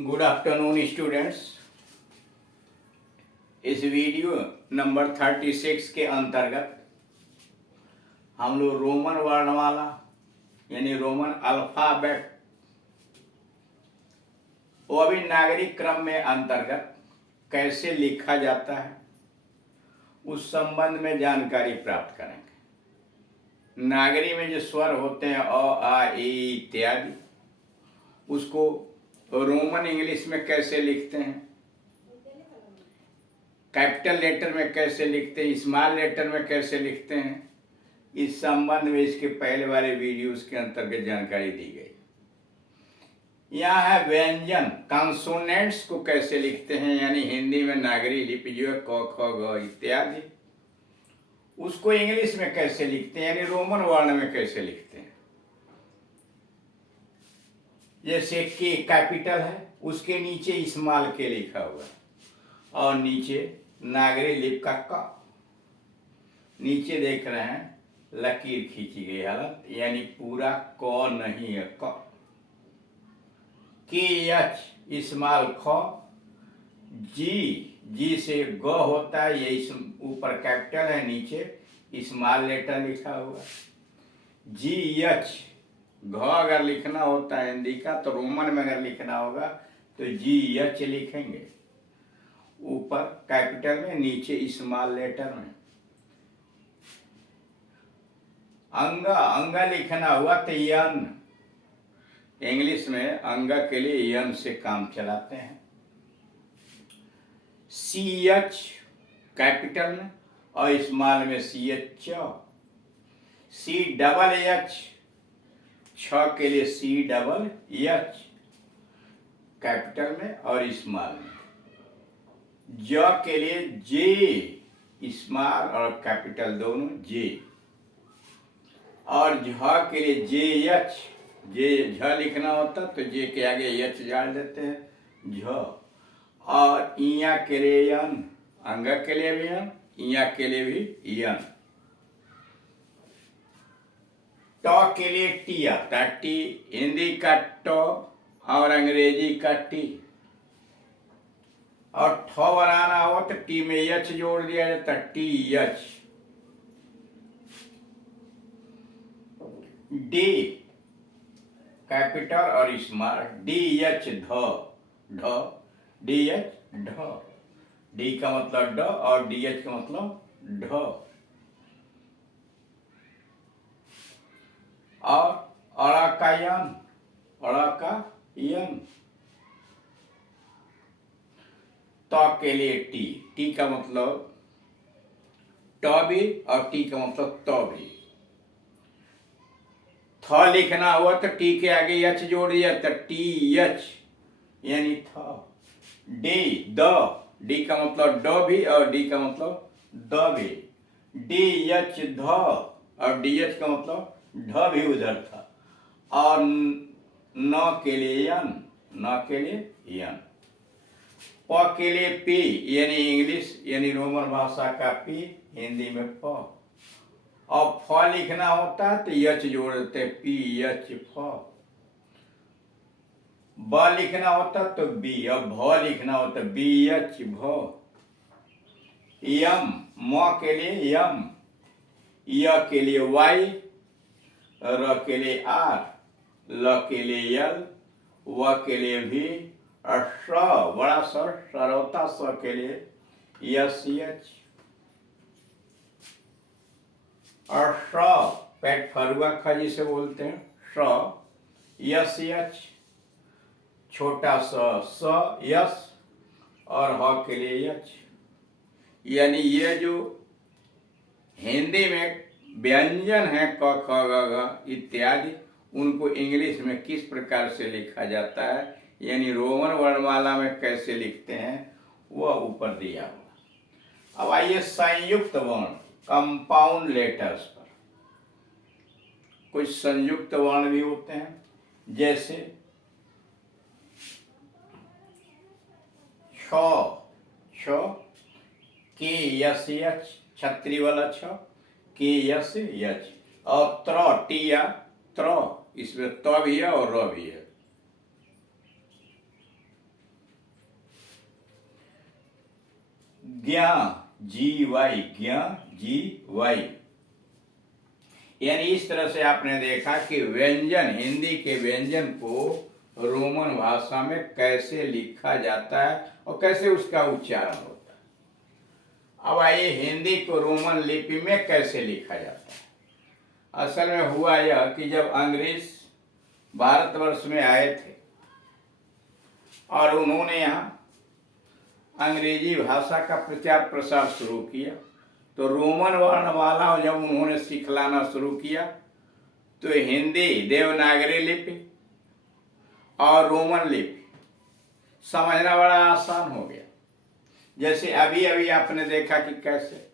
Good afternoon students. इस video number 36 के अंतर्गत हम लोग रोमन वर्णमाला यानी रोमन अल्फ़ाबेट वो भी नागरिक क्रम में अंतर्गत कैसे लिखा जाता है उस संबंध में जानकारी प्राप्त करेंगे। नागरी में जो स्वर होते हैं अ आ ई इत्यादि, उसको रोमन इंग्लिश में कैसे लिखते हैं, कैपिटल लेटर में कैसे लिखते हैं, स्मॉल लेटर में कैसे लिखते हैं, इस संबंध में इसके पहले वाले वीडियोस के अंतर्गत जानकारी दी गई। यहाँ है व्यंजन कॉन्सोनेंट्स को कैसे लिखते हैं, यानी हिंदी में नागरी लिपि जो है क ख ग इत्यादि, उसको इंग्लिश में कैसे लिखते हैं यानी रोमन वर्ण में कैसे लिखते हैं। जैसे के कैपिटल है, उसके नीचे स्मॉल के लिखा हुआ है और नीचे नागरी लिपि का क, नीचे देख रहे हैं लकीर खींची गई हालत, यानी पूरा क नहीं है क। के एच स्मॉल ख, जी से ग होता है, ये ऊपर कैपिटल है, नीचे स्मॉल लेटर लिखा हुआ। जी एच घ अगर लिखना होता है हिंदी का, तो रोमन में अगर लिखना होगा तो जी एच लिखेंगे, ऊपर कैपिटल में, नीचे स्मॉल लेटर में। अंग लिखना हुआ तो यन, इंग्लिश में अंग के लिए यन से काम चलाते हैं। सी एच कैपिटल में और स्मॉल में C H, C double H छ के लिए सी डबल एच कैपिटल में और स्मॉल में। ज के लिए जे स्मॉल और कैपिटल दोनों जे, और झ के लिए जे एच, जे झ लिखना होता तो जे के आगे एच डाल देते हैं झ, और इया के लिए यन, अंग के लिए भी यन, इया के लिए भी यन। ट के लिए टी आता है, टी हिंदी का ट और अंग्रेजी का टी, और ठ बनाना हो तो टी में एच जोड़ दिया जाता है, टी एच। डी कैपिटल और स्मॉल, डी एच ढ, ढ डी एच ढ, डी का मतलब ड और डी एच का मतलब ढ। और अड़ा का यन, अड़ा का यन। त के लिए टी, टी का मतलब ट भी और टी का मतलब त भी। थ लिखना हुआ तो टी के आगे एच जोड़ दिया तो टी एच यानी थ। डी द, डी का मतलब ड भी और डी का मतलब द भी। डी एच ध और डी एच का मतलब ढ भी उधर था। और न के लिए यन, न के लिए यन। प के लिए पी यानी इंग्लिश यानी रोमन भाषा का पी, हिंदी में प। और फ लिखना होता है तो एच जोड़ देते पी एच फ। ब लिखना होता तो बी, और भ लिखना होता बी एच भ। यम, म के लिए यम, य के लिए वाई, र के लिए आर, ल के लिए यल, व के लिए भी, और स बड़ा स सरौता स के लिए यस एच। और स पेट फरुआ ख जिसे बोलते हैं, स यस एच, छोटा स यस, और ह के लिए एच। यानी ये जो हिंदी में व्यंजन है क ख ग घ इत्यादि, उनको इंग्लिश में किस प्रकार से लिखा जाता है यानी रोमन वर्णमाला में कैसे लिखते हैं वह ऊपर दिया हुआ। अब आइए संयुक्त वर्ण कंपाउंड लेटर्स पर। कुछ संयुक्त वर्ण भी होते हैं, जैसे छ, छ के यस एच, छतरी वाला छ, के यस एच। और त्र टिया त्र, इसमें त भी है और र भी है। ज्ञ जी वाई, ज्ञ जी वाई। यानी इस तरह से आपने देखा कि व्यंजन, हिंदी के व्यंजन को रोमन भाषा में कैसे लिखा जाता है और कैसे उसका उच्चारण होता है। अब आइए हिंदी को रोमन लिपि में कैसे लिखा जाता है। असल में हुआ यह कि जब अंग्रेज भारतवर्ष में आए थे और उन्होंने यहाँ अंग्रेजी भाषा का प्रचार प्रसार शुरू किया, तो रोमन वर्णमाला जब उन्होंने सिखलाना शुरू किया तो हिंदी देवनागरी लिपि और रोमन लिपि समझना बड़ा आसान हो गया। जैसे अभी अभी आपने देखा कि कैसे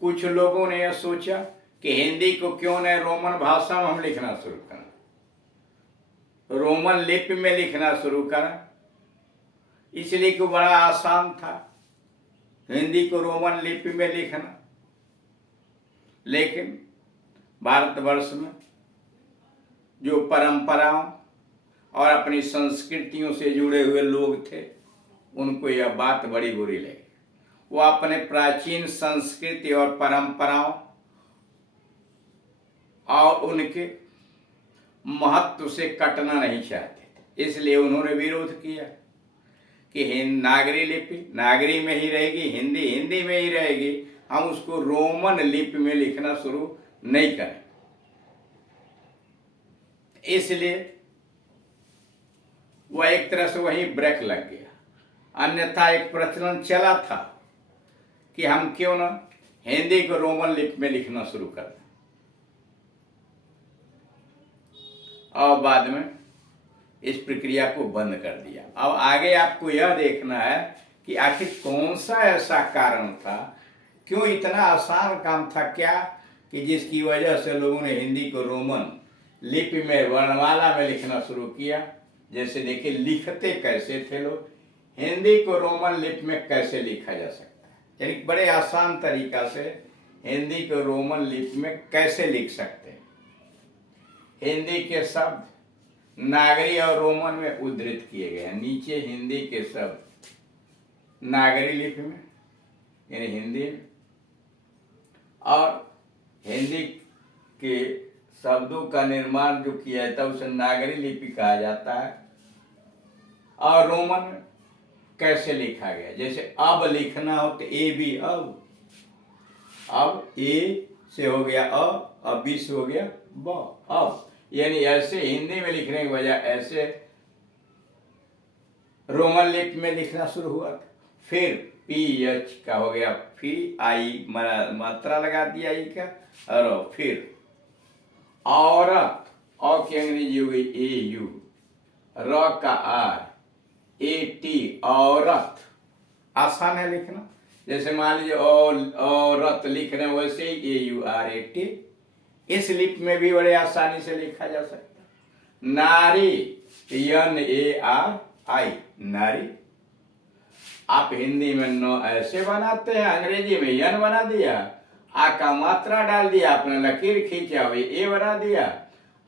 कुछ लोगों ने यह सोचा कि हिंदी को क्यों न रोमन भाषा में हम लिखना शुरू करें, रोमन लिपि में लिखना शुरू करें, इसलिए कि बड़ा आसान था हिंदी को रोमन लिपि में लिखना। लेकिन भारतवर्ष में जो परंपराओं और अपनी संस्कृतियों से जुड़े हुए लोग थे, उनको यह बात बड़ी बुरी लगी। वो अपने प्राचीन संस्कृति और परंपराओं और उनके महत्व से कटना नहीं चाहते थे, इसलिए उन्होंने विरोध किया कि नागरी लिपि नागरी में ही रहेगी, हिंदी हिंदी में ही रहेगी, हम उसको रोमन लिपि में लिखना शुरू नहीं करें। इसलिए वह एक तरह से वही ब्रेक लग गया। अन्यथा एक प्रचलन चला था कि हम क्यों ना हिंदी को रोमन लिपि में लिखना शुरू कर दें, और बाद में इस प्रक्रिया को बंद कर दिया। अब आगे आपको यह देखना है कि आखिर कौन सा ऐसा कारण था, क्यों इतना आसान काम था क्या कि जिसकी वजह से लोगों ने हिंदी को रोमन लिपि में वर्णमाला में लिखना शुरू किया। जैसे देखिए लिखते कैसे थे लोग, हिंदी को रोमन लिपि में कैसे लिखा जा सकता है, यानी बड़े आसान तरीका से हिंदी को रोमन लिपि में कैसे लिख सकते हैं। हिंदी के शब्द नागरी और रोमन में उद्धृत किए गए हैं। नीचे हिंदी के शब्द नागरी लिपि में यानी हिंदी में, और हिंदी के शब्दों का निर्माण जो किया जाता है उसे नागरी लिपि कहा जाता है। और रोमन में कैसे लिखा गया, जैसे अब लिखना हो तो ए भी अब ए से हो गया अब बी से हो गया ब, अब, यानी ऐसे हिंदी में लिखने के बजाय ऐसे रोमन लिपि में लिखना शुरू हुआ था। फिर पी एच का हो गया, फिर आई मात्रा लगा दिया आई का, और फिर औरत, औ की अंग्रेजी हो गई ए यू, र का आर, ए टी, औरत। आसान है लिखना, जैसे मान लीजिए औरत लिख रहे हैं वैसे ही ए यू आर ए टी, इस लिपि में भी बड़े आसानी से लिखा जा सकता है। नारी, एन ए आर आई, नारी। आप हिंदी में न ऐसे बनाते हैं, अंग्रेजी में यन बना दिया, आ का मात्रा डाल दिया, आपने लकीर खींचा हुई ए बना दिया,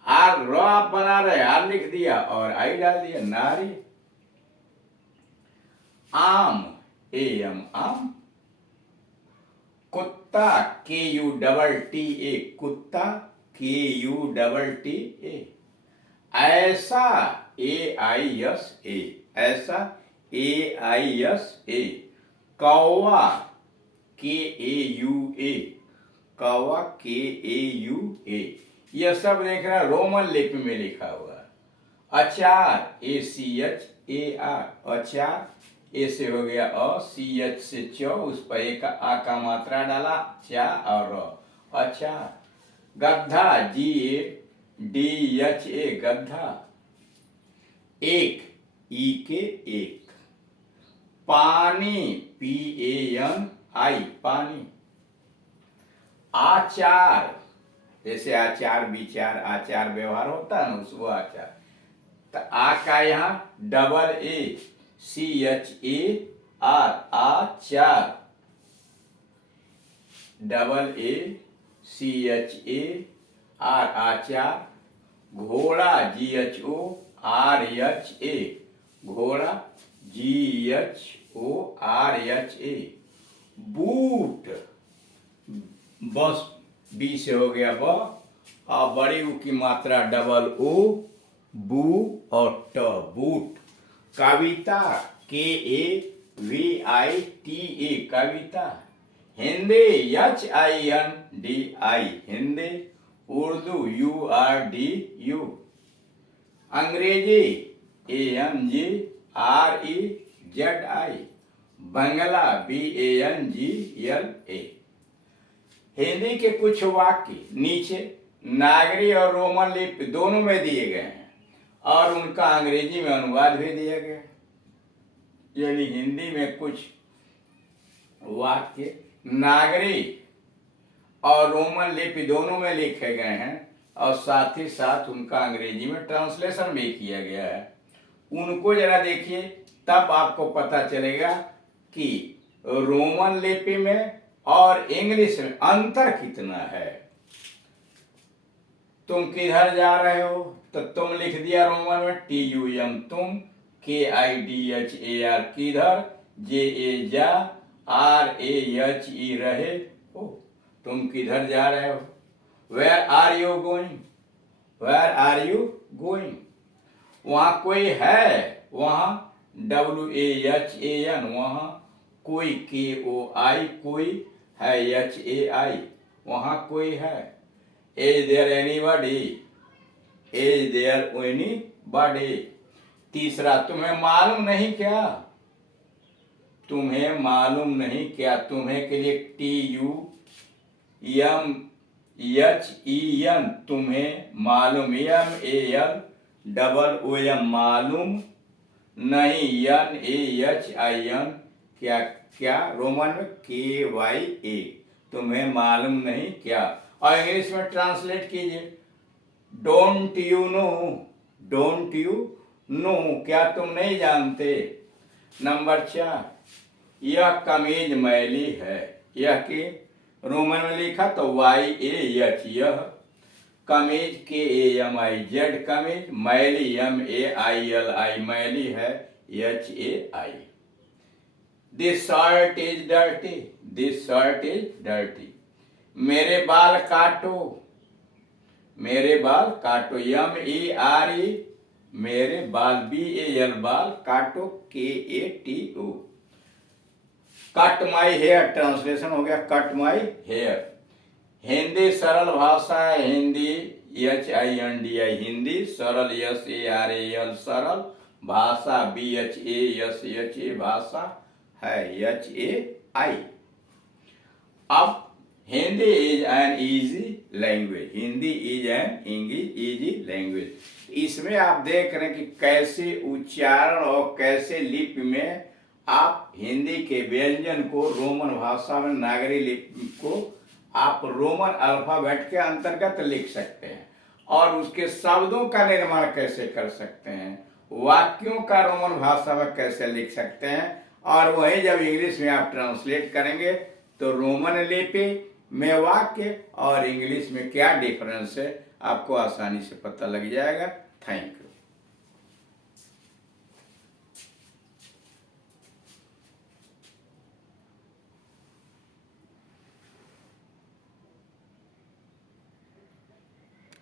आर र आप बना रहे आर लिख दिया और आई डाल दिया, नारी। आम, ए एम आम। कुत्ता, के यू डबल टी ए, कुत्ता, के यू डबल टी ए। ऐसा, ए आई एस ए, ऐसा, ए आई एस ए। कौवा, के ए यू ए, कौवा, के ए यू ए। यह सब देख रहा है रोमन लिपि में लिखा हुआ है। अचार, ए सी एच ए आर, अचार, ए से हो गया अ, सी एच से च, उस पर एक आ का मात्रा डाला, चा और र, अचार। गधा, जी ए डी एच ए, गधा। एक, ई के एक। पानी, पी ए एन आई, पानी। आचार, जैसे आचार विचार आचार व्यवहार होता है ना, उसको आचार। तो आ का यहाँ double A, C H A R, आचार। Double A C H A R, आचार। घोड़ा, G H O R H A, घोड़ा, जी एच BOORHA, बूट। बस बी से हो गया ब, और बड़ी ऊ की मात्रा डबल ओ, बू और ट, बूट। कविता, KAVITA, कविता। हिंदी, HINDI, हिंदी। उर्दू, URDU। अंग्रेजी, ANGREZI, बंगला, BANGLA। हिंदी के कुछ वाक्य नीचे नागरी और रोमन लिपि दोनों में दिए गए हैं और उनका अंग्रेजी में अनुवाद भी दिया गया है। यानी हिंदी में कुछ वाक्य नागरी और रोमन लिपि दोनों में लिखे गए हैं और साथ ही साथ उनका अंग्रेजी में ट्रांसलेशन भी किया गया है। उनको जरा देखिए, तब आपको पता चलेगा कि रोमन लिपि में और इंग्लिश में अंतर कितना है। तुम किधर जा रहे हो, तो तुम लिख दिया रोमन में TUM, तुम। KIDHAR, किधर। JA, जा। RAHE, रहे हो। तुम किधर जा रहे हो। Where are you going, Where are you going। वहां कोई है, वहां WAHAN, वहां कोई, KOI, कोई है, HAI, वहां कोई है। Is there anybody, Is there anybody। तीसरा, तुम्हें मालूम नहीं क्या, तुम्हें मालूम नहीं क्या। तुम्हें के लिए TUMHEN, तुम्हें मालूम, MALOOM, मालूम नहीं, NAHIN, क्या क्या, रोमन में KYA, तुम्हें मालूम नहीं क्या। और इंग्लिश में ट्रांसलेट कीजिए, don't you know, don't you know, क्या तुम नहीं जानते। नंबर 4, यह कमीज मैली है। यह के रोमन में लिखा तो YAH, यह। कमीज KAMIZ, कमीज। मैली MAILI, मैली है, HAI। This shirt is dirty, this shirt is dirty. मेरे बाल काटो, मेरे बाल काटो, MERE, मेरे बाल, BAL, बाल। काटो, KATO। Cut my hair, translation हो गया कट माई हेयर। हिंदी सरल भाषा है, हिंदी HINDI, हिंदी। सरल, SARAL, सरल। भाषा, BHASHA, भाषा है, HAI। अब Hindi is an easy language, Hindi is an easy language. इसमें आप देख रहे हैं कि कैसे उच्चारण और कैसे लिपि में आप हिंदी के व्यंजन को रोमन भाषा में नागरी लिपि को आप रोमन अल्फाबेट के अंतर्गत लिख सकते हैं और उसके शब्दों का निर्माण कैसे कर सकते हैं, वाक्यों का रोमन भाषा में कैसे लिख सकते हैं। और वही जब इंग्लिश में आप ट्रांसलेट करेंगे तो रोमन लिपि में वाक्य और इंग्लिश में क्या डिफरेंस है आपको आसानी से पता लग जाएगा। Thank you.